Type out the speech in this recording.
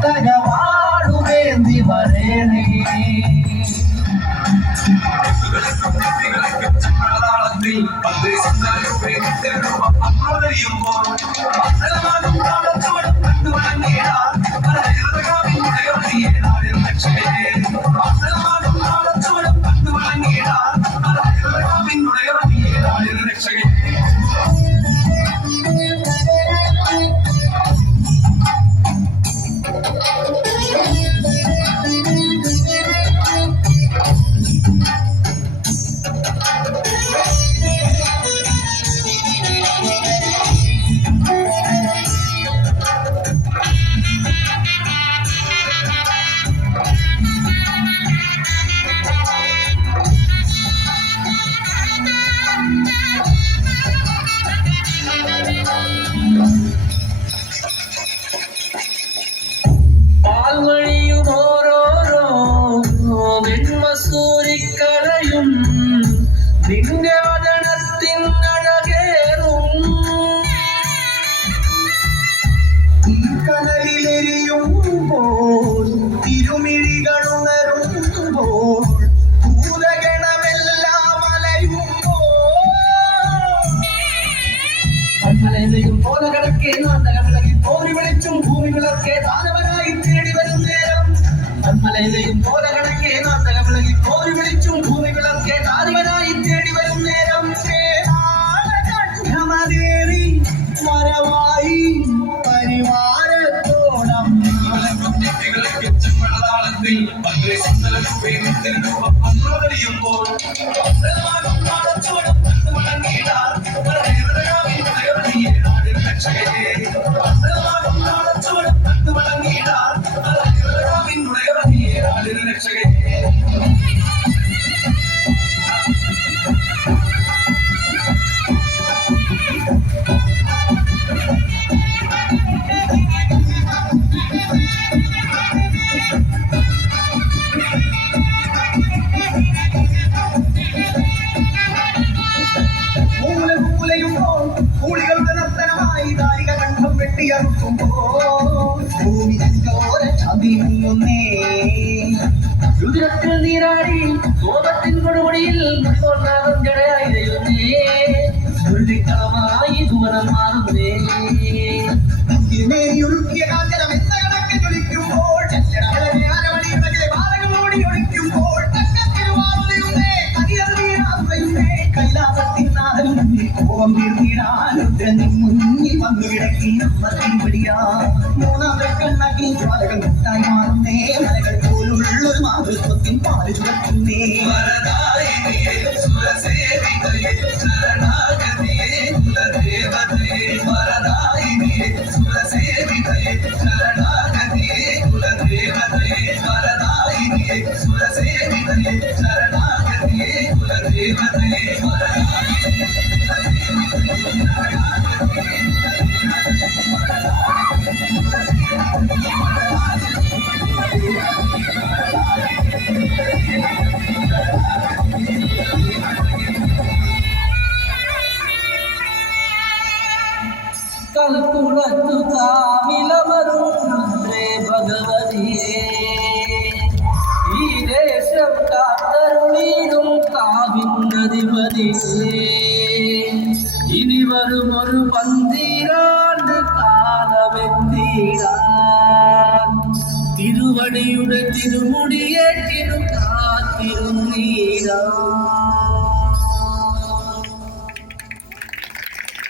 മസ്തകവാടുവേന്തി വരേണേ നിന്റെ വദനത്തിൻ അഴകേറും ഈ കനലിലെരിയുമ്പോൾ തിരുമിഴികളുണരുമ്പോൾ ഭൂതഗണമെല്ലാം അലയുമ്പോൾ പോലെ കിടക്കേ നാന്തകമിളകി പോരി വിളിച്ചും ഭൂമി വിളക്കേ ദാനവനായി തേടി വരും നേരം മലയിലെയും പോലെ കിടക്കേ നാന്തകമിളകി പോരി വിളിച്ചും ഭൂമി വിളക്കേ ദാനവനായി തേടി വരും നേരം േറി മരമായി പരിവാരത്തോളം രുദ്രത്തിൽ നീരാടി കോപത്തിൻ കൊടുമുടിയിൽ ജടയായി ദൂരം മാറുന്നേ മുന്നിൽ വന്നു കിടക്കി നമ്മത്തിൻപടിയാ മൂന്നാമത്തെ കണ്ണാക്കി ജ്വാലകൾ മുട്ടായി മാറുന്നേ മലകൾ പോലുള്ളൊരു മാതൃത്വത്തിൻ പാല് ചുരത്തുന്നേ കൽപ്പുളത്തു കാവിലമരുന്നേ ഭഗവതിയേ ഈ ദേശം കാത്തരുളീരും കാവിന്നധിപതിയേ ഇനി വരുമൊരു പന്തീരാണ്ട് കാലമെത്തിയിടാൻ തിരുവടിയുടെ തിരുമുടിയേറ്റിനു കാത്തിരുന്നീടാൻ